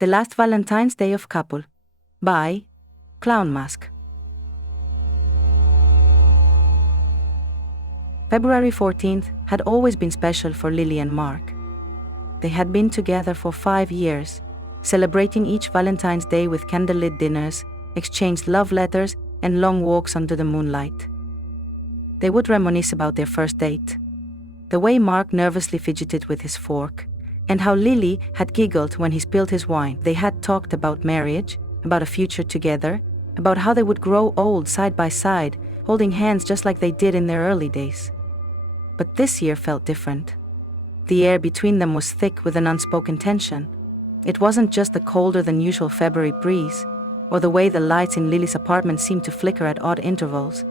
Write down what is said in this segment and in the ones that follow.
The Last Valentine's Day of Couple by Clownmask. February 14th had always been special for Lily and Mark. They had been together for 5 years, celebrating each Valentine's Day with candlelit dinners, exchanged love letters, and long walks under the moonlight. They would reminisce about their first date, the way Mark nervously fidgeted with his fork, and how Lily had giggled when he spilled his wine. They had talked about marriage, about a future together, about how they would grow old side by side, holding hands just like they did in their early days. But this year felt different. The air between them was thick with an unspoken tension. It wasn't just the colder than usual February breeze, or the way the lights in Lily's apartment seemed to flicker at odd intervals.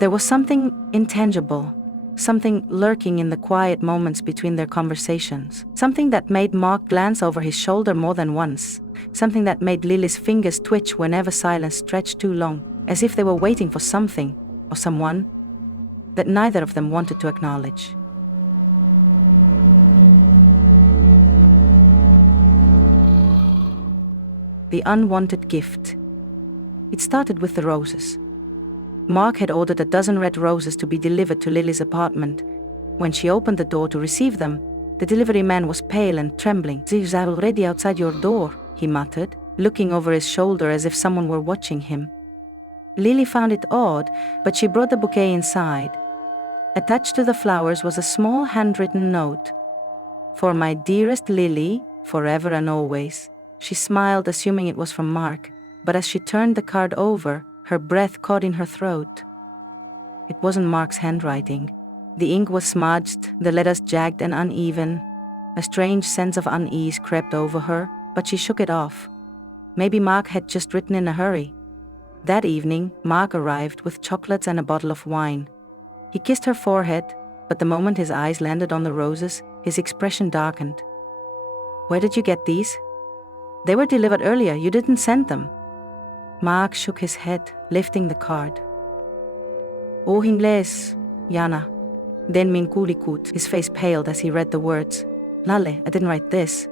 There was something intangible, something lurking in the quiet moments between their conversations, something that made Mark glance over his shoulder more than once, something that made Lily's fingers twitch whenever silence stretched too long, as if they were waiting for something, or someone, that neither of them wanted to acknowledge. The unwanted gift. It started with the roses. Mark had ordered a dozen red roses to be delivered to Lily's apartment. When she opened the door to receive them, the delivery man was pale and trembling. "These are already outside your door," he muttered, looking over his shoulder as if someone were watching him. Lily found it odd, but she brought the bouquet inside. Attached to the flowers was a small handwritten note. "For my dearest Lily, forever and always." She smiled, assuming it was from Mark, but as she turned the card over, her breath caught in her throat. It wasn't Mark's handwriting. The ink was smudged, the letters jagged and uneven. A strange sense of unease crept over her, but she shook it off. Maybe Mark had just written in a hurry. That evening, Mark arrived with chocolates and a bottle of wine. He kissed her forehead, but the moment his eyes landed on the roses, his expression darkened. "Where did you get these?" "They were delivered earlier, you didn't send them." Mark shook his head, lifting the card. "Oh, Ingles, Jana. Den min kulikut." His face paled as he read the words. "Lale, I didn't write this."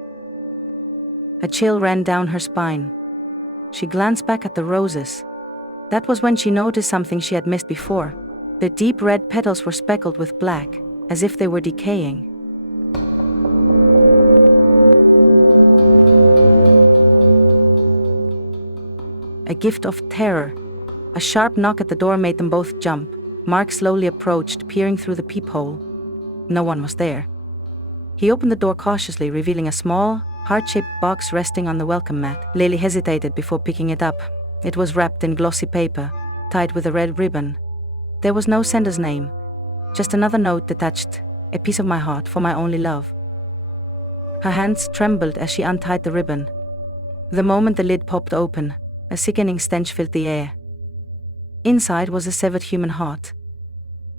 A chill ran down her spine. She glanced back at the roses. That was when she noticed something she had missed before. Their deep red petals were speckled with black, as if they were decaying. A gift of terror. A sharp knock at the door made them both jump. Mark slowly approached, peering through the peephole. No one was there. He opened the door cautiously, revealing a small, heart-shaped box resting on the welcome mat. Lily hesitated before picking it up. It was wrapped in glossy paper, tied with a red ribbon. There was no sender's name, just another note detached, "A piece of my heart for my only love." Her hands trembled as she untied the ribbon. The moment the lid popped open, a sickening stench filled the air. Inside was a severed human heart.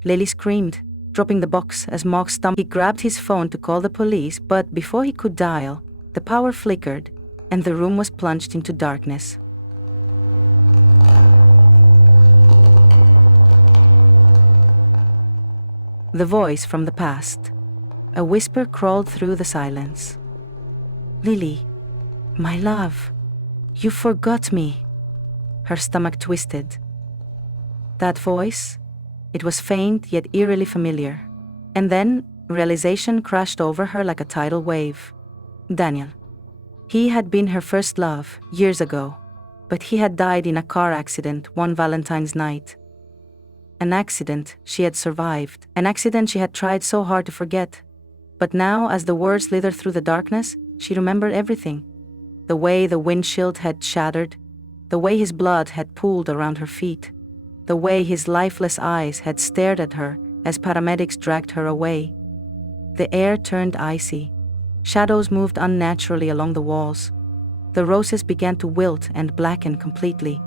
Lily screamed, dropping the box as Mark stumbled. He grabbed his phone to call the police, but before he could dial, the power flickered, and the room was plunged into darkness. The voice from the past. A whisper crawled through the silence. "Lily, my love. You forgot me." Her stomach twisted. That voice? It was faint yet eerily familiar. And then, realization crashed over her like a tidal wave. Daniel. He had been her first love, years ago. But he had died in a car accident one Valentine's night. An accident she had survived. An accident she had tried so hard to forget. But now, as the words slithered through the darkness, she remembered everything. The way the windshield had shattered, the way his blood had pooled around her feet, the way his lifeless eyes had stared at her as paramedics dragged her away. The air turned icy. Shadows moved unnaturally along the walls. The roses began to wilt and blacken completely.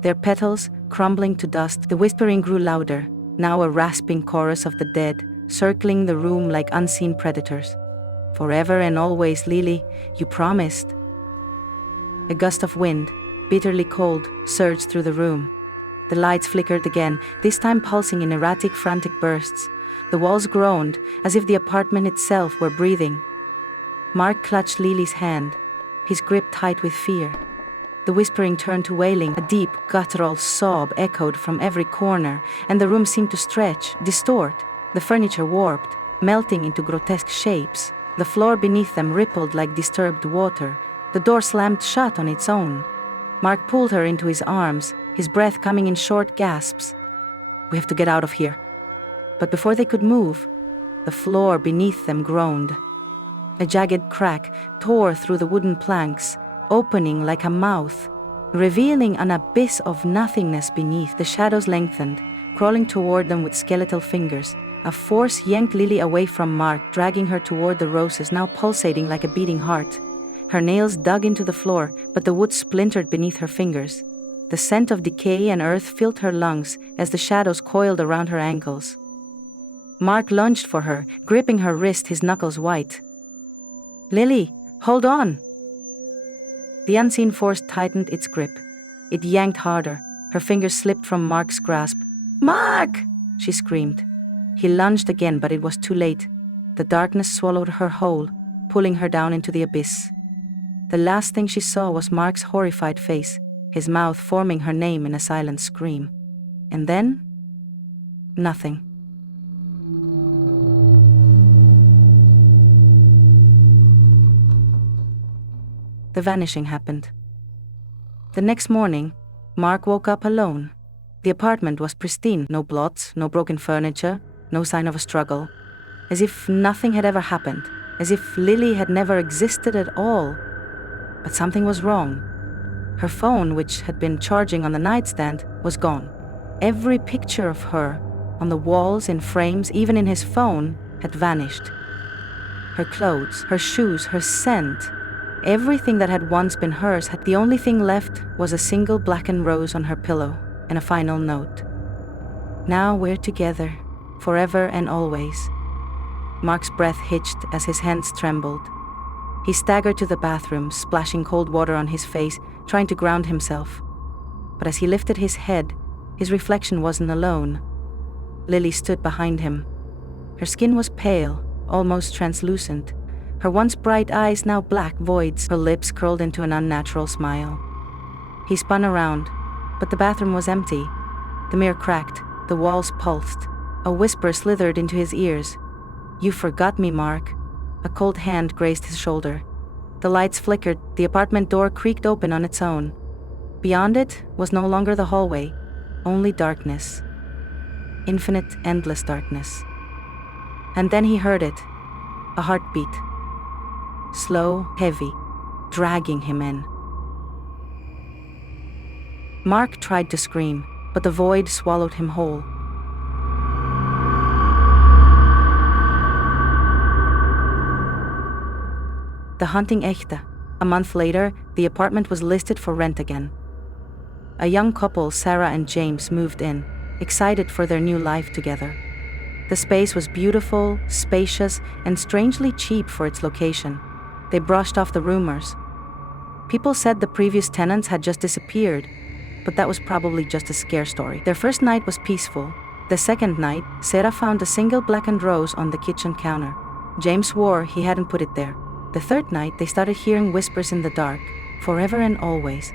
Their petals crumbling to dust. The whispering grew louder, now a rasping chorus of the dead, circling the room like unseen predators. "Forever and always, Lily, you promised." A gust of wind, bitterly cold, surged through the room. The lights flickered again, this time pulsing in erratic, frantic bursts. The walls groaned, as if the apartment itself were breathing. Mark clutched Lily's hand. his grip tight with fear. The whispering turned to wailing. A deep, guttural sob echoed from every corner, and the room seemed to stretch, distort. The furniture warped, melting into grotesque shapes. The floor beneath them rippled like disturbed water. The door slammed shut on its own. Mark pulled her into his arms, his breath coming in short gasps. "We have to get out of here." But before they could move, the floor beneath them groaned. A jagged crack tore through the wooden planks, opening like a mouth, revealing an abyss of nothingness beneath. The shadows lengthened, crawling toward them with skeletal fingers. A force yanked Lily away from Mark, dragging her toward the roses, now pulsating like a beating heart. Her nails dug into the floor, but the wood splintered beneath her fingers. The scent of decay and earth filled her lungs as the shadows coiled around her ankles. Mark lunged for her, gripping her wrist, his knuckles white. "Lily, hold on!" The unseen force tightened its grip. It yanked harder. Her fingers slipped from Mark's grasp. "Mark!" she screamed. He lunged again, but it was too late. The darkness swallowed her whole, pulling her down into the abyss. The last thing she saw was Mark's horrified face, his mouth forming her name in a silent scream. And then, nothing. The vanishing happened. The next morning, Mark woke up alone. The apartment was pristine, no blots, no broken furniture, no sign of a struggle. As if nothing had ever happened, as if Lily had never existed at all. But something was wrong. Her phone, which had been charging on the nightstand, was gone. Every picture of her, on the walls, in frames, even in his phone, had vanished. Her clothes, her shoes, her scent, everything that had once been hers, the only thing left was a single blackened rose on her pillow and a final note. "Now we're together, forever and always." Mark's breath hitched as his hands trembled. He staggered to the bathroom, splashing cold water on his face, trying to ground himself. But as he lifted his head, his reflection wasn't alone. Lily stood behind him. Her skin was pale, almost translucent. Her once bright eyes now black voids, her lips curled into an unnatural smile. He spun around, but the bathroom was empty. The mirror cracked, the walls pulsed. A whisper slithered into his ears. "You forgot me, Mark." A cold hand grazed his shoulder. The lights flickered, the apartment door creaked open on its own. Beyond it was no longer the hallway, only darkness. Infinite, endless darkness. And then he heard it, a heartbeat. Slow, heavy, dragging him in. Mark tried to scream, but the void swallowed him whole. The haunting echte. A month later, the apartment was listed for rent again. A young couple, Sarah and James, moved in, excited for their new life together. The space was beautiful, spacious, and strangely cheap for its location. They brushed off the rumors. People said the previous tenants had just disappeared, but that was probably just a scare story. Their first night was peaceful. The second night, Sarah found a single blackened rose on the kitchen counter. James swore he hadn't put it there. The third night, they started hearing whispers in the dark, forever and always.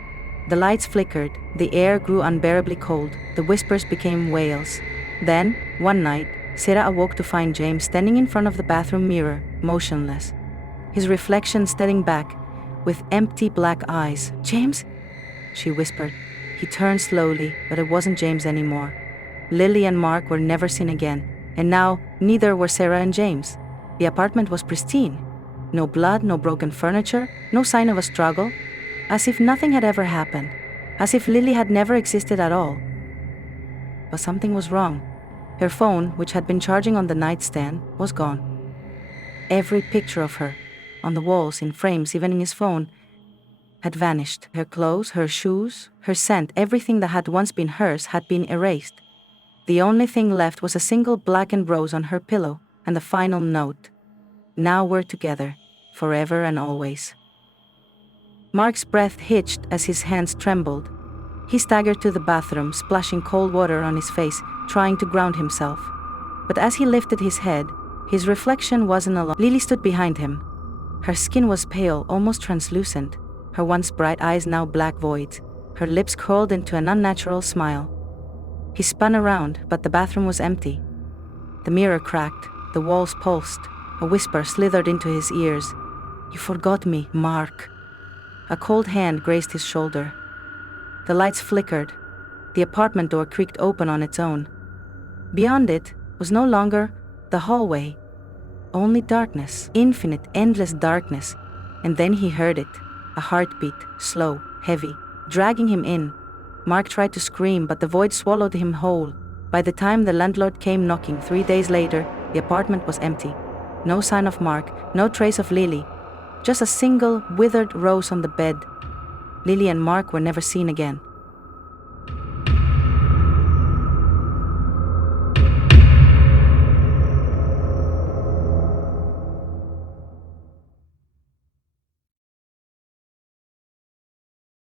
The lights flickered, the air grew unbearably cold, the whispers became wails. Then, one night, Sarah awoke to find James standing in front of the bathroom mirror, motionless. His reflection staring back, with empty black eyes. "James?" she whispered. He turned slowly, but it wasn't James anymore. Lily and Mark were never seen again, and now neither were Sarah and James. The apartment was pristine. No blood, no broken furniture, no sign of a struggle. As if nothing had ever happened. As if Lily had never existed at all. But something was wrong. Her phone, which had been charging on the nightstand, was gone. Every picture of her, on the walls, in frames, even in his phone, had vanished. Her clothes, her shoes, her scent, everything that had once been hers had been erased. The only thing left was a single blackened rose on her pillow, and the final note. "Now we're together, forever and always." Mark's breath hitched as his hands trembled. He staggered to the bathroom, splashing cold water on his face, trying to ground himself. But as he lifted his head, his reflection wasn't alone. Lily stood behind him. Her skin was pale, almost translucent. her once bright eyes now black voids, her lips curled into an unnatural smile. He spun around, but the bathroom was empty. The mirror cracked, the walls pulsed, a whisper slithered into his ears. "You forgot me, Mark." A cold hand grazed his shoulder. The lights flickered. The apartment door creaked open on its own. Beyond it was no longer the hallway, only darkness, infinite, endless darkness. And then he heard it, a heartbeat, slow, heavy, dragging him in. Mark tried to scream, but the void swallowed him whole. By the time the landlord came knocking 3 days later, the apartment was empty. No sign of Mark, no trace of Lily. Just a single, withered rose on the bed. Lily and Mark were never seen again.